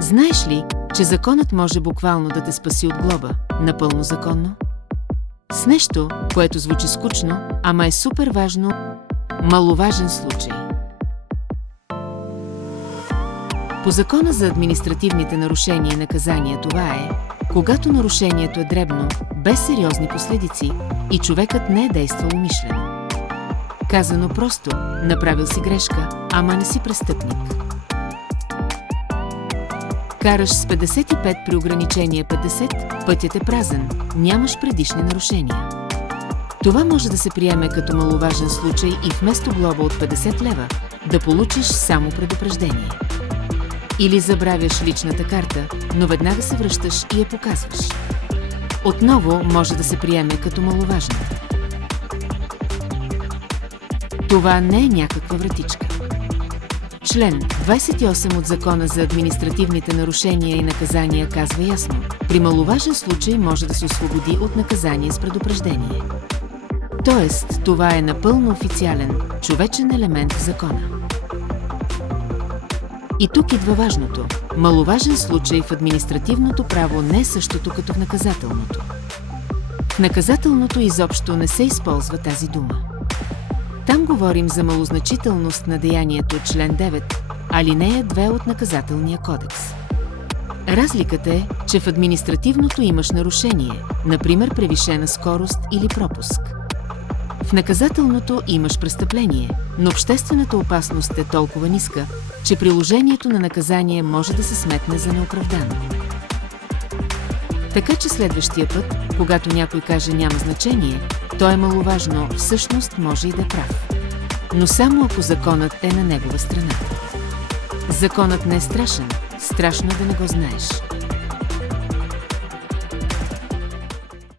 Знаеш ли, че законът може буквално да те спаси от глоба, напълно законно? С нещо, което звучи скучно, ама е супер важно, маловажен случай. По закона за административните нарушения и наказания това е, когато нарушението е дребно, без сериозни последици и човекът не е действал умишлено. Казано просто, направил си грешка, ама не си престъпник. Караш с 55 при ограничение 50, пътят е празен, нямаш предишни нарушения. Това може да се приеме като маловажен случай и вместо глоба от 50 лева да получиш само предупреждение. Или забравяш личната карта, но веднага се връщаш и я показваш. Отново може да се приеме като маловажно. Това не е някаква вратичка. Член 28 от Закона за административните нарушения и наказания казва ясно, при маловажен случай може да се освободи от наказание с предупреждение. Тоест, това е напълно официален, човечен елемент в закона. И тук идва важното. Маловажен случай в административното право не е същото като в наказателното. В наказателното изобщо не се използва тази дума. Там говорим за малозначителност на деянието, член 9, алинея 2 от наказателния кодекс. Разликата е, че в административното имаш нарушение, например превишена скорост или пропуск. В наказателното имаш престъпление, но обществената опасност е толкова ниска, че приложението на наказание може да се сметне за неоправдано. Така че следващия път, когато някой каже няма значение, то е маловажно, всъщност може и да е прав. Но само ако законът е на негова страна. Законът не е страшен, страшно да не го знаеш.